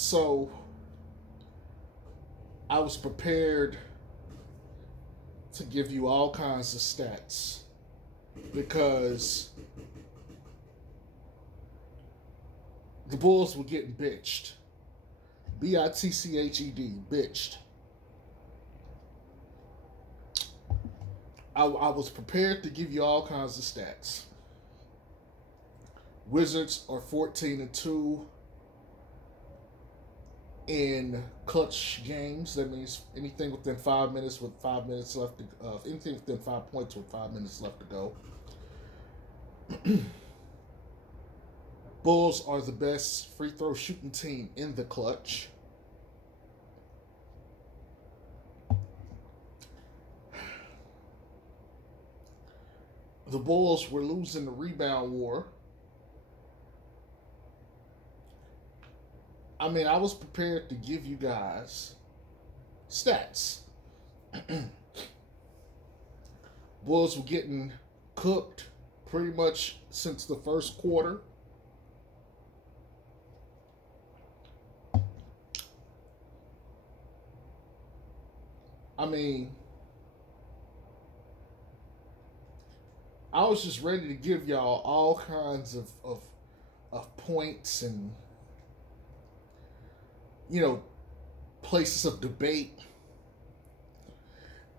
So I was prepared to give you all kinds of stats because the Bulls were getting bitched. B-I-T-C-H-E-D, bitched. I was prepared to give you all kinds of stats. Wizards are 14-2 in clutch games. That means anything within 5 minutes with 5 minutes left to anything within 5 points with 5 minutes left to go. Bulls are the best free throw shooting team in the clutch. The Bulls were losing the rebound war. I mean, I was prepared to give you guys stats. Bulls were getting cooked pretty much since the first quarter. I mean, I was just ready to give y'all all kinds of points and, you know, places of debate.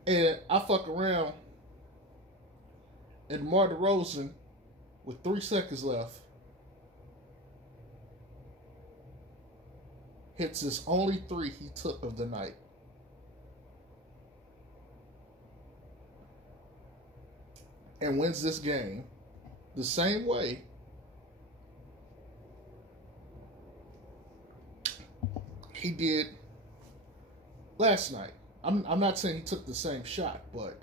And I fuck around, and DeMar DeRozan, with 3 seconds left, hits his only 3 he took of the night. And wins this game the same way he did last night. I'm not saying he took the same shot, but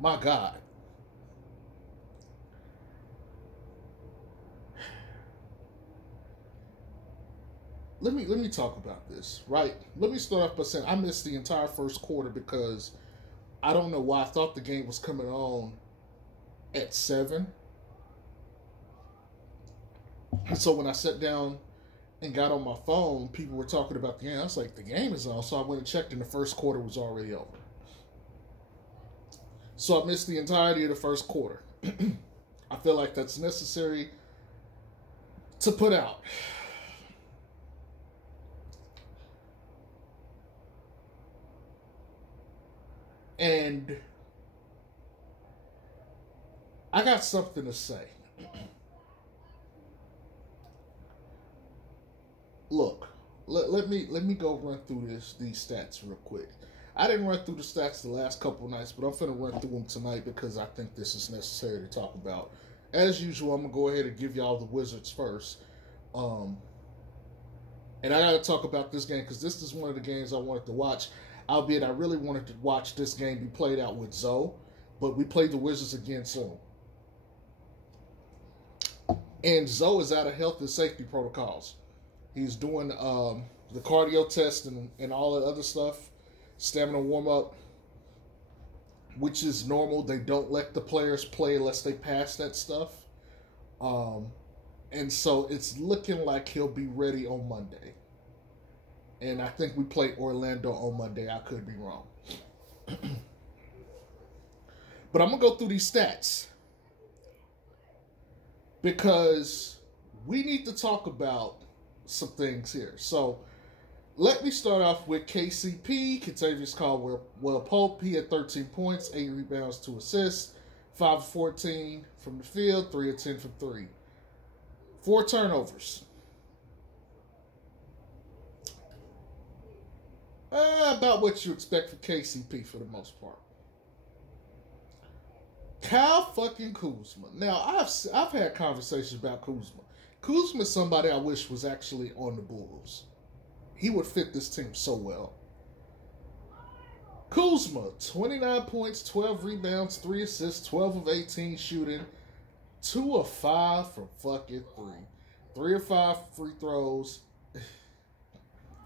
my God. Let me talk about this, right? Let me start off by saying I missed the entire first quarter because I don't know why I thought the game was coming on at 7. And so when I sat down and got on my phone, people were talking about the game. I was like, the game is on. So I went and checked, and the first quarter was already over. So I missed the entirety of the first quarter. I feel like that's necessary to put out. And I got something to say. Look, let me go run through these stats real quick. I didn't run through the stats the last couple of nights, but I'm finna run through them tonight because I think this is necessary to talk about. As usual, I'm gonna go ahead and give y'all the Wizards first. And I gotta talk about this game because this is one of the games I wanted to watch. Albeit I really wanted to watch this game be played out with Zoe, but we played the Wizards again soon. And Zoe is out of health and safety protocols. He's doing the cardio test and all the other stuff, stamina warm-up, which is normal. They don't let the players play unless they pass that stuff. And so it's looking like he'll be ready on Monday. And I think we play Orlando on Monday. I could be wrong. But I'm going to go through these stats. Because we need to talk about some things here. So, let me start off with KCP. Kentavious Caldwell-Pope. He had 13 points, 8 rebounds, 2 assists, 5 of 14 from the field, 3 of 10 from 3. 4 turnovers. About what you expect from KCP for the most part. Kyle fucking Kuzma. Now, I've had conversations about Kuzma. Kuzma is somebody I wish was actually on the Bulls. He would fit this team so well. Kuzma, 29 points, 12 rebounds, 3 assists, 12 of 18 shooting, 2 of 5 from fucking 3. 3 of 5 free throws.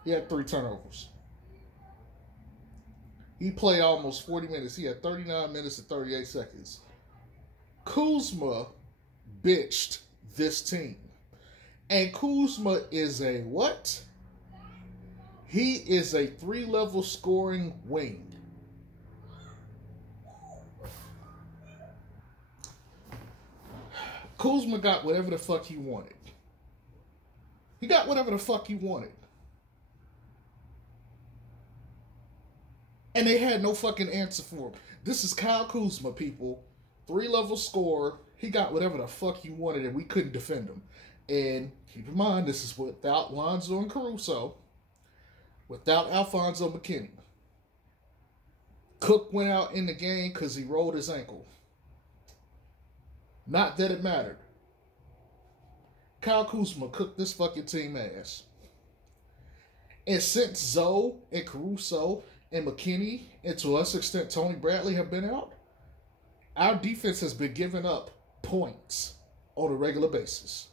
He had 3 turnovers. He played almost 40 minutes. He had 39 minutes and 38 seconds. Kuzma bitched this team. And Kuzma is a what? He is a 3-level scoring wing. Kuzma got whatever the fuck he wanted. He got whatever the fuck he wanted. And they had no fucking answer for him. This is Kyle Kuzma, people. 3-level scorer. He got whatever the fuck he wanted, and we couldn't defend him. And keep in mind, this is without Lonzo and Caruso. Without Alfonso McKinney. Cook went out in the game because he rolled his ankle. Not that it mattered. Kyle Kuzma cooked this fucking team ass. And since Zoe and Caruso and McKinney, and to a lesser extent Tony Bradley, have been out, our defense has been giving up points on a regular basis.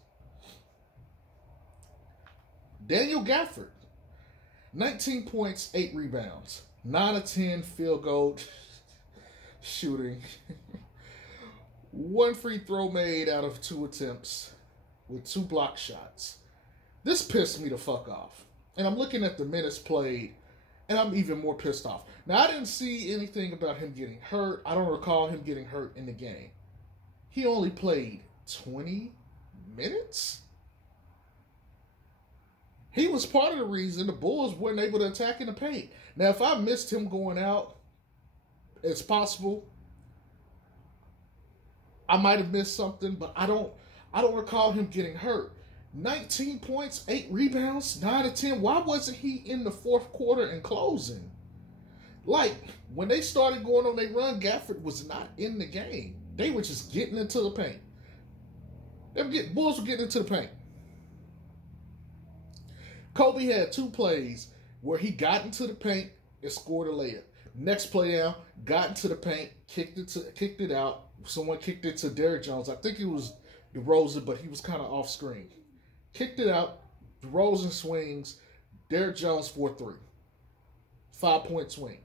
Daniel Gafford, 19 points, 8 rebounds, 9 of 10 field goal shooting, 1 free throw made out of 2 attempts with 2 block shots. This pissed me the fuck off. And I'm looking at the minutes played, and I'm even more pissed off. Now, I didn't see anything about him getting hurt. I don't recall him getting hurt in the game. He only played 20 minutes? He was part of the reason the Bulls weren't able to attack in the paint. Now, if I missed him going out, it's possible. I might have missed something, but I don't recall him getting hurt. 19 points, 8 rebounds, 9 of 10. Why wasn't he in the fourth quarter and closing? Like, when they started going on their run, Gafford was not in the game. They were just getting into the paint. Bulls were getting into the paint. Kobe had 2 plays where he got into the paint and scored a layup. Next play down, got into the paint, kicked it out. Someone kicked it to Derek Jones. I think it was Derozan, but he was kind of off screen. Kicked it out. DeRozan swings. Derek Jones for 3. 5-point swing.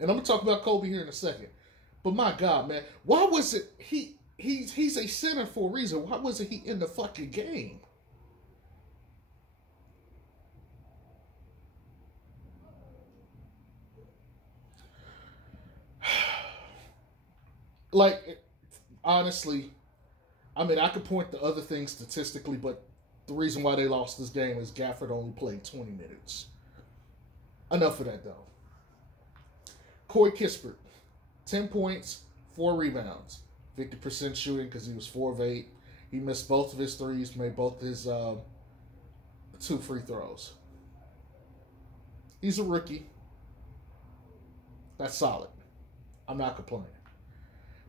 And I'm going to talk about Kobe here in a second. But my God, man. Why was it he's a center for a reason. Why wasn't he in the fucking game? Like, honestly, I mean, I could point to other things statistically, but the reason why they lost this game is Gafford only played 20 minutes. Enough of that, though. Corey Kispert, 10 points, 4 rebounds, 50% shooting because he was 4 of 8. He missed both of his threes, made both his 2 free throws. He's a rookie. That's solid. I'm not complaining.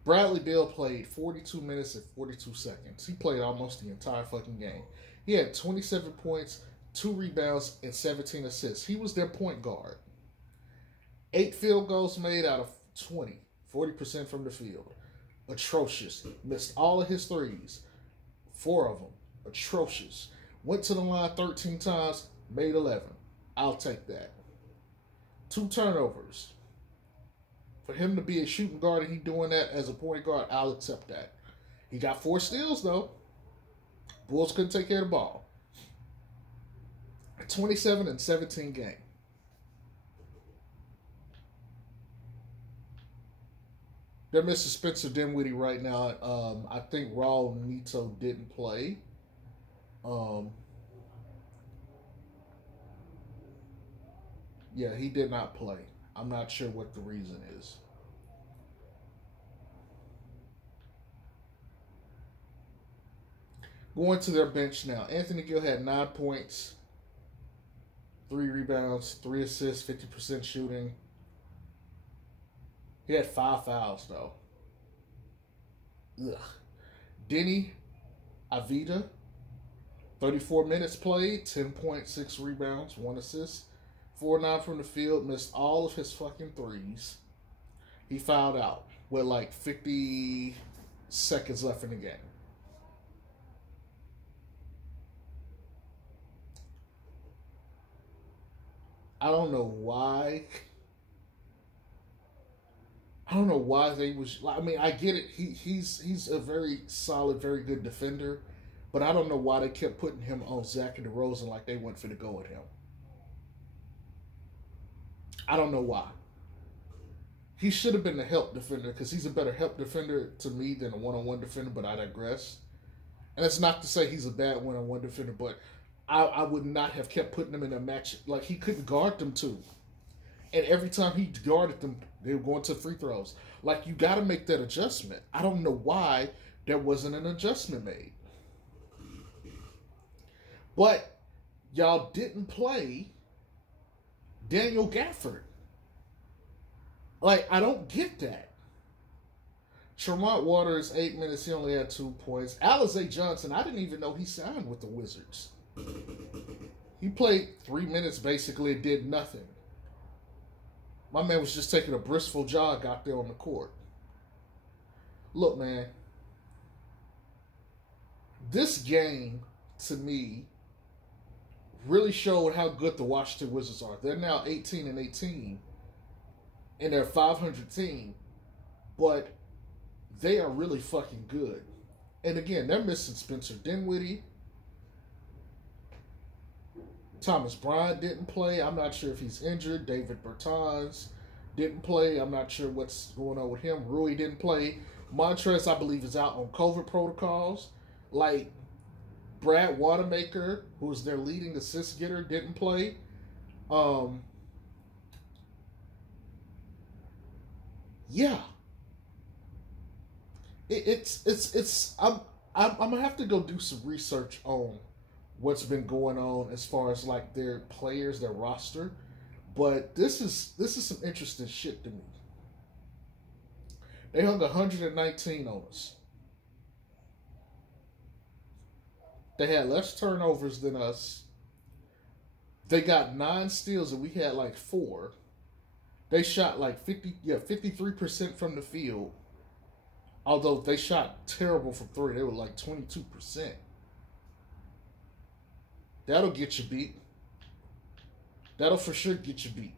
Bradley Beal played 42 minutes and 42 seconds. He played almost the entire fucking game. He had 27 points, 2 rebounds, and 17 assists. He was their point guard. 8 field goals made out of 20. 40% from the field. Atrocious. Missed all of his threes. 4 of them. Atrocious. Went to the line 13 times, made 11. I'll take that. 2 turnovers. For him to be a shooting guard and he doing that as a point guard, I'll accept that. He got 4 steals, though. Bulls couldn't take care of the ball. A 27 and 17 game. They're missing Spencer Dinwiddie right now. I think Raul Neto didn't play. Yeah, he did not play. I'm not sure what the reason is. Going to their bench now. Anthony Gill had 9 points, 3 rebounds, 3 assists, 50% shooting. He had 5 fouls, though. Ugh. Denny Avita, 34 minutes played, 10.6 rebounds, 1 assist. 4-9 from the field, missed all of his fucking threes. He fouled out with like 50 seconds left in the game. I don't know why I don't know why they was. I mean, I get it. He's a very solid, very good defender, but I don't know why they kept putting him on Zach and DeRozan like they went for the go with him. I don't know why. He should have been the help defender because he's a better help defender to me than a one-on-one defender. But I digress. And it's not to say he's a bad one-on-one defender, but I would not have kept putting him in a match like he couldn't guard them too. And every time he guarded them, they were going to free throws. Like, you got to make that adjustment. I don't know why there wasn't an adjustment made. But y'all didn't play Daniel Gafford. Like, I don't get that. Tremont Waters, 8 minutes, he only had 2 points. Alize Johnson, I didn't even know he signed with the Wizards. He played 3 minutes basically and did nothing. My man was just taking a brisk jog out there on the court. Look, man. This game, to me, really showed how good the Washington Wizards are. They're now 18-18, and they're a 500 team, but they are really fucking good. And again, they're missing Spencer Dinwiddie. Thomas Bryant didn't play. I'm not sure if he's injured. David Bertans didn't play. I'm not sure what's going on with him. Rui didn't play. Montrez, I believe, is out on COVID protocols. Like, Brad Wanamaker, who was their leading assist getter, didn't play. Yeah. I'm gonna have to go do some research on what's been going on as far as like their players, their roster. But this is some interesting shit to me. They hung 119 on us. They had less turnovers than us. They got 9 steals and we had like 4. They shot like 53% from the field. Although they shot terrible from 3. They were like 22%. That'll get you beat. That'll for sure get you beat.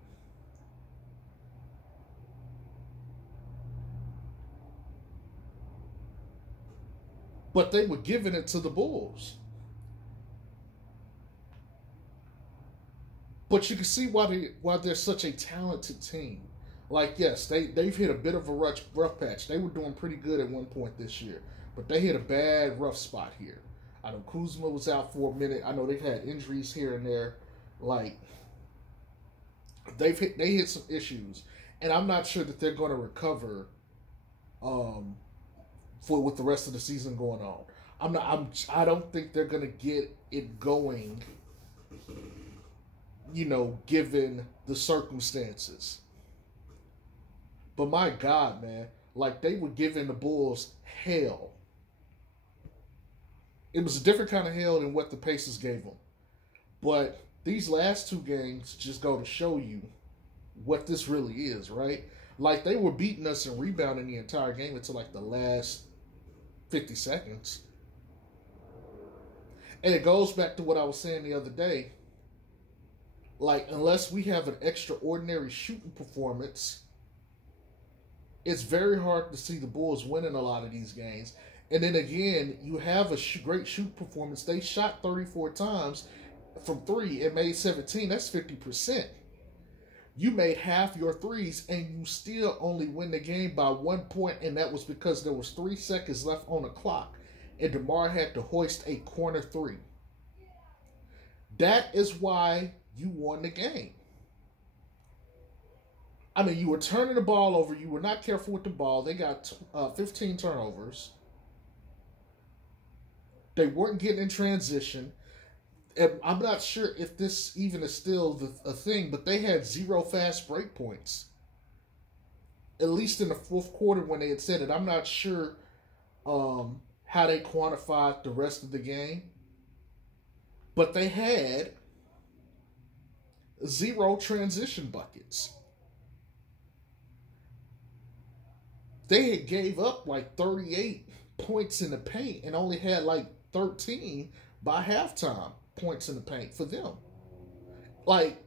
But they were giving it to the Bulls. But you can see why they're such a talented team. Like, yes, they've hit a bit of a rough patch. They were doing pretty good at one point this year. But they hit a bad, rough spot here. I know Kuzma was out for a minute. I know they've had injuries here and there. Like, they hit some issues. And I'm not sure that they're going to recover with the rest of the season going on. I don't think they're going to get it going, given the circumstances. But my God, man, like, they were giving the Bulls hell. It was a different kind of hell than what the Pacers gave them. But these last 2 games just go to show you what this really is, right? Like, they were beating us and rebounding the entire game until like the last 50 seconds. And it goes back to what I was saying the other day. Like, unless we have an extraordinary shooting performance, it's very hard to see the Bulls winning a lot of these games. And then again, you have a great shoot performance. They shot 34 times from 3 and made 17. That's 50%. You made half your threes and you still only win the game by 1 point, and that was because there was 3 seconds left on the clock and DeMar had to hoist a corner 3. That is why you won the game. I mean, you were turning the ball over. You were not careful with the ball. They got 15 turnovers. They weren't getting in transition. And I'm not sure if this even is still a thing, but they had 0 fast break points. At least in the 4th quarter when they had said it. I'm not sure how they quantified the rest of the game. But they had 0 transition buckets. They had gave up like 38 points in the paint and only had like 13 by halftime points in the paint for them. Like,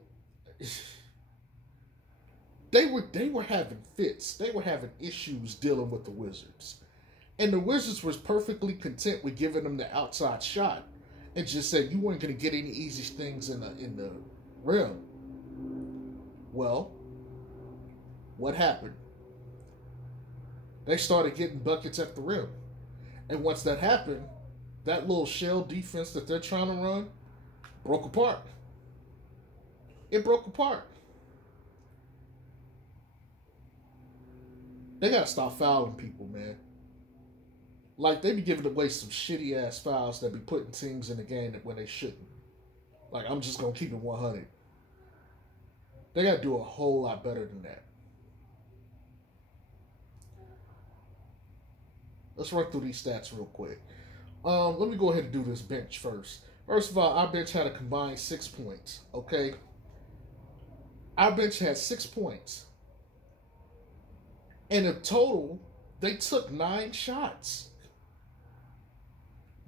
They were having fits. They were having issues dealing with the Wizards. And the Wizards was perfectly content with giving them the outside shot and just said you weren't going to get any easy things in the rim. Well, what happened? They started getting buckets at the rim. And once that happened, that little shell defense that they're trying to run broke apart. It broke apart. They got to stop fouling people, man. Like, they be giving away some shitty ass fouls that be putting teams in the game when they shouldn't. Like, I'm just going to keep it 100. They got to do a whole lot better than that. Let's run through these stats real quick. Let me go ahead and do this bench first. First of all, our bench had a combined 6 points, okay? Our bench had 6 points. And in total, they took 9 shots.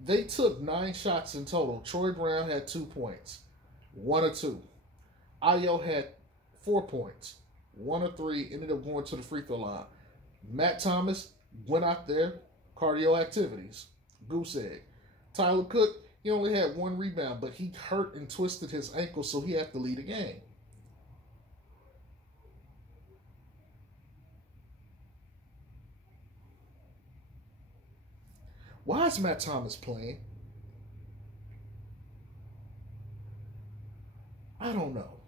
They took 9 shots in total. Troy Brown had 2 points, 1 or 2. Ayo had 4 points, 1 or 3, ended up going to the free throw line. Matt Thomas went out there, cardio activities, goose egg. Tyler Cook, he only had 1 rebound, but he hurt and twisted his ankle, so he had to lead a game. Why is Matt Thomas playing? I don't know.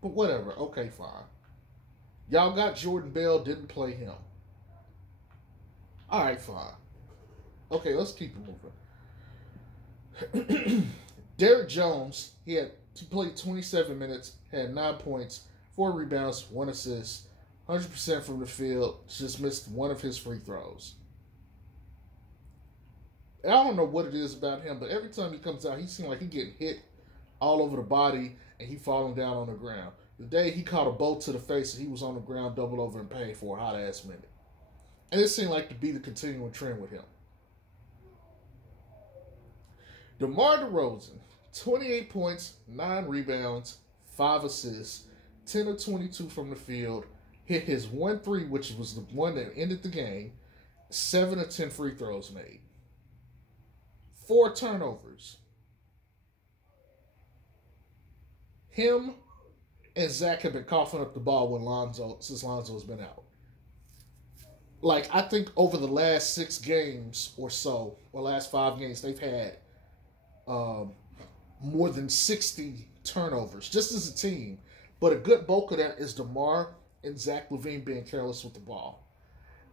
But whatever. Okay, fine. Y'all got Jordan Bell, didn't play him. Alright, fine. Okay, let's keep it moving. Derek Jones, he played 27 minutes, had 9 points, 4 rebounds, 1 assist, 100% from the field, just missed 1 of his free throws. I don't know what it is about him, but every time he comes out, he seems like he getting hit all over the body and he falling down on the ground. The day he caught a bolt to the face and he was on the ground, doubled over in pain for a hot ass minute. And it seemed like to be the continuing trend with him. DeMar DeRozan, 28 points, 9 rebounds, 5 assists, 10 of 22 from the field, hit his 1-3, which was the one that ended the game, 7 of 10 free throws made. 4 turnovers. Him and Zach have been coughing up the ball since Lonzo's been out. Like, I think over the last 6 games or so, or last 5 games, they've had more than 60 turnovers, just as a team. But a good bulk of that is DeMar and Zach LaVine being careless with the ball.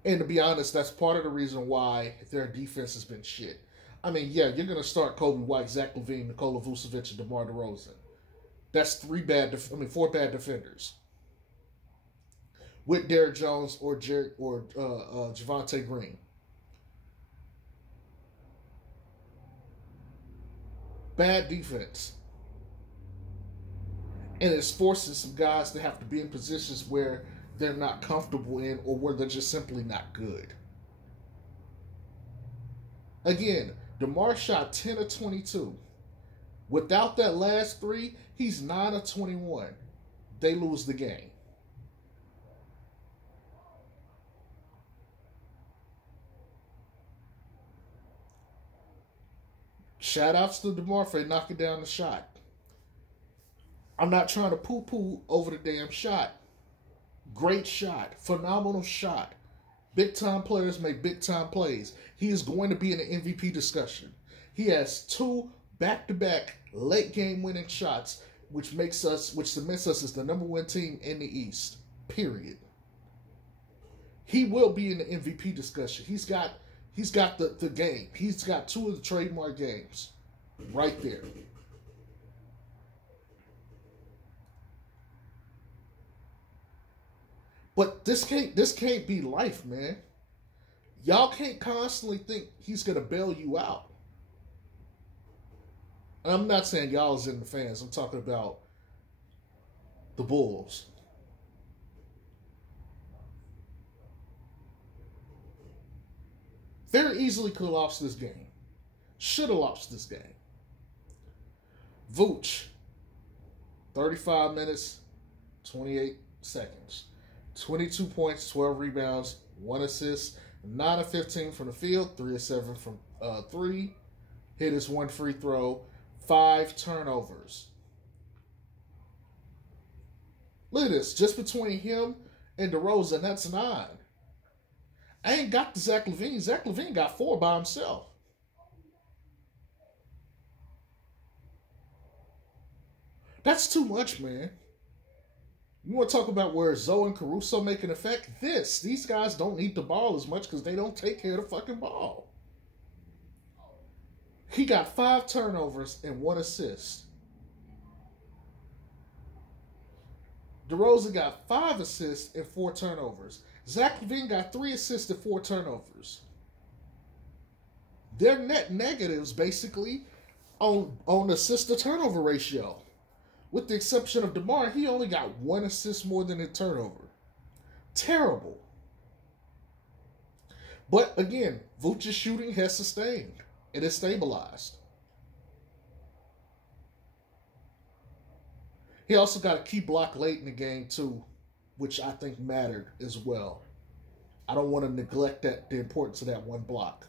And to be honest, that's part of the reason why their defense has been shit. I mean, yeah, you're going to start Kobe White, Zach LaVine, Nikola Vucevic, and DeMar DeRozan. That's 4 bad defenders. With Derek Jones or Javonte Green. Bad defense. And it's forcing some guys to have to be in positions where they're not comfortable in or where they're just simply not good. Again, DeMar shot 10 of 22. Without that last 3, he's 9 of 21. They lose the game. Shout outs to DeMar for knocking down the shot. I'm not trying to poo-poo over the damn shot. Great shot. Phenomenal shot. Big-time players make big-time plays. He is going to be in the MVP discussion. He has 2 back-to-back late-game winning shots, which cements us as the number 1 team in the East. Period. He will be in the MVP discussion. He's got the game. He's got 2 of the trademark games right there. But this can't be life, man. Y'all can't constantly think he's gonna bail you out. And I'm not saying y'all as in the fans. I'm talking about the Bulls. Very easily could have lost this game. Should have lost this game. Vooch, 35 minutes, 28 seconds. 22 points, 12 rebounds, 1 assist, 9 of 15 from the field, 3 of 7 from 3. Hit his 1 free throw, 5 turnovers. Look at this. Just between him and Derozan, that's 9. I ain't got the Zach LaVine. Zach LaVine got 4 by himself. That's too much, man. You want to talk about where Zoe and Caruso make an effect? These guys don't need the ball as much because they don't take care of the fucking ball. He got 5 turnovers and 1 assist. Derozan got 5 assists and 4 turnovers. Zach LaVine got 3 assists and 4 turnovers. Their net negatives basically on assist to turnover ratio. With the exception of DeMar, he only got 1 assist more than a turnover. Terrible. But again, Vooch's shooting has sustained. It has stabilized. He also got a key block late in the game too, which I think mattered as well. I don't want to neglect the importance of that 1 block.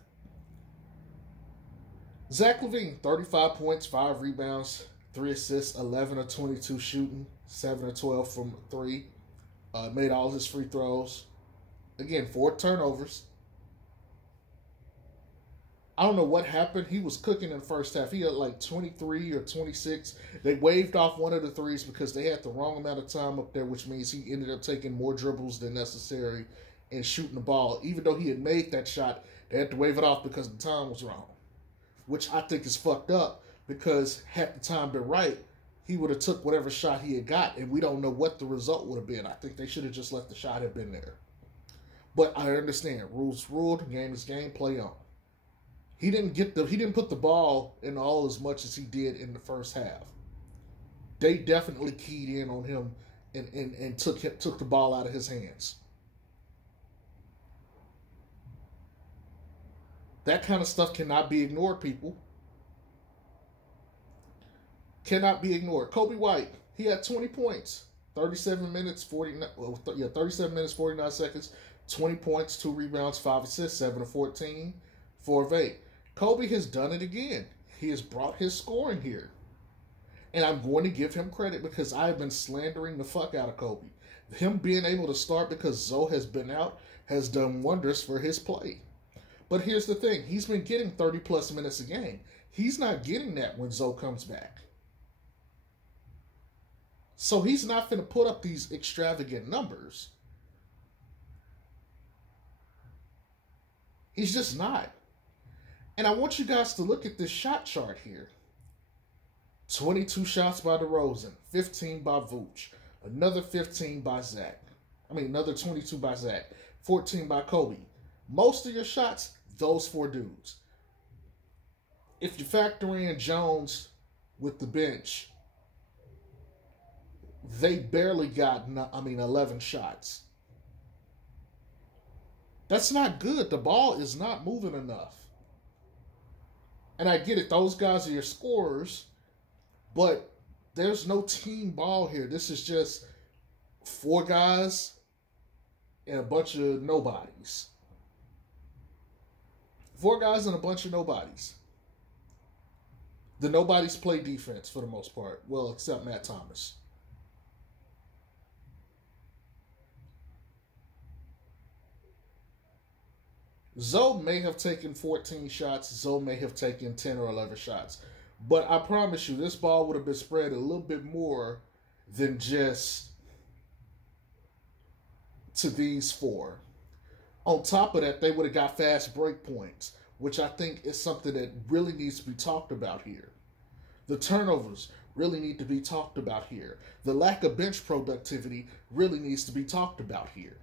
Zach LaVine, 35 points, 5 rebounds, 3 assists, 11 of 22 shooting, 7 of 12 from 3. Made all his free throws. Again, 4 turnovers. I don't know what happened. He was cooking in the first half. He had like 23 or 26. They waved off one of the threes because they had the wrong amount of time up there, which means he ended up taking more dribbles than necessary and shooting the ball. Even though he had made that shot, they had to wave it off because the time was wrong, which I think is fucked up because had the time been right, he would have took whatever shot he had got, and we don't know what the result would have been. I think they should have just let the shot have been there. But I understand. Rules ruled, game is game, play on. He didn't put the ball in all as much as he did in the first half. They definitely keyed in on him and took the ball out of his hands. That kind of stuff cannot be ignored, people. Cannot be ignored. Kobe White, he had 20 points, 37 minutes, 49 seconds, 20 points, 2 rebounds, 5 assists, 7 of 14, 4 of 8. Kobe has done it again. He has brought his scoring here. And I'm going to give him credit because I've been slandering the fuck out of Kobe. Him being able to start because Zoe has been out has done wonders for his play. But here's the thing. He's been getting 30-plus minutes a game. He's not getting that when Zoe comes back. So he's not going to put up these extravagant numbers. He's just not. And I want you guys to look at this shot chart here. 22 shots by Derozan, 15 by Vooch, another 15 by Zach. Another 22 by Zach, 14 by Kobe. Most of your shots, those 4 dudes. If you factor in Jones with the bench, they barely got, 11 shots. That's not good. The ball is not moving enough. And I get it, those guys are your scorers, but there's no team ball here. This is just 4 guys and a bunch of nobodies. 4 guys and a bunch of nobodies. The nobodies play defense for the most part. Well, except Matt Thomas. Zoe may have taken 14 shots. Zoe may have taken 10 or 11 shots. But I promise you, this ball would have been spread a little bit more than just to these 4. On top of that, they would have got fast break points, which I think is something that really needs to be talked about here. The turnovers really need to be talked about here. The lack of bench productivity really needs to be talked about here.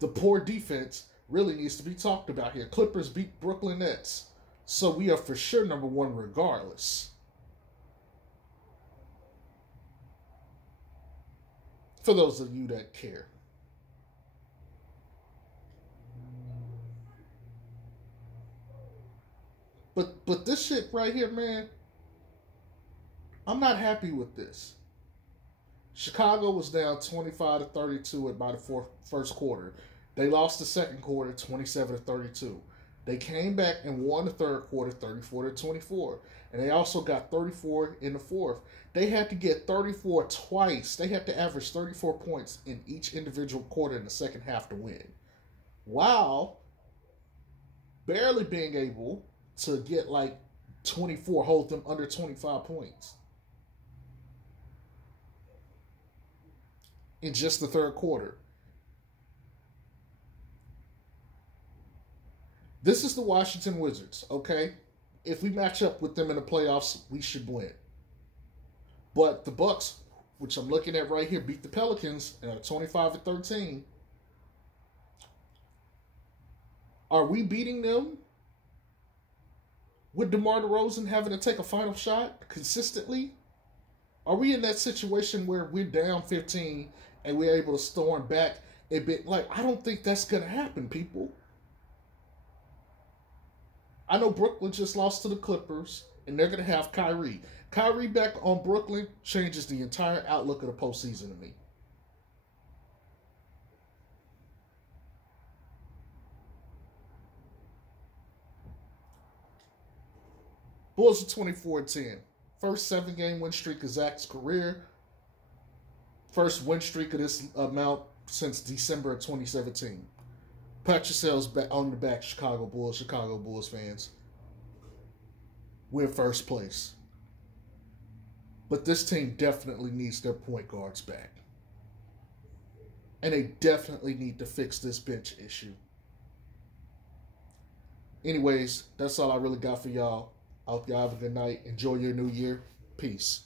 The poor defense really needs to be talked about here. Clippers beat Brooklyn Nets. So we are for sure number 1 regardless. For those of you that care. But this shit right here, man, I'm not happy with this. Chicago was down 25-32 by the first quarter. They lost the second quarter 27-32. They came back and won the third quarter 34-24. And they also got 34 in the fourth. They had to get 34 twice. They had to average 34 points in each individual quarter in the second half to win. While barely being able to get like 24, hold them under 25 points in just the third quarter. This is the Washington Wizards, okay? If we match up with them in the playoffs, we should win. But the Bucks, which I'm looking at right here, beat the Pelicans at 25-13. Are we beating them with DeMar DeRozan having to take a final shot consistently? Are we in that situation where we're down 15 and we're able to storm back a bit? Like, I don't think that's going to happen, people. I know Brooklyn just lost to the Clippers, and they're going to have Kyrie. Kyrie back on Brooklyn changes the entire outlook of the postseason to me. Bulls are 24-10. First 7-game win streak of Zach's career. First win streak of this amount since December of 2017. Pat yourselves back on the back, Chicago Bulls fans. We're first place. But this team definitely needs their point guards back. And they definitely need to fix this bench issue. Anyways, that's all I really got for y'all. I hope y'all have a good night. Enjoy your new year. Peace.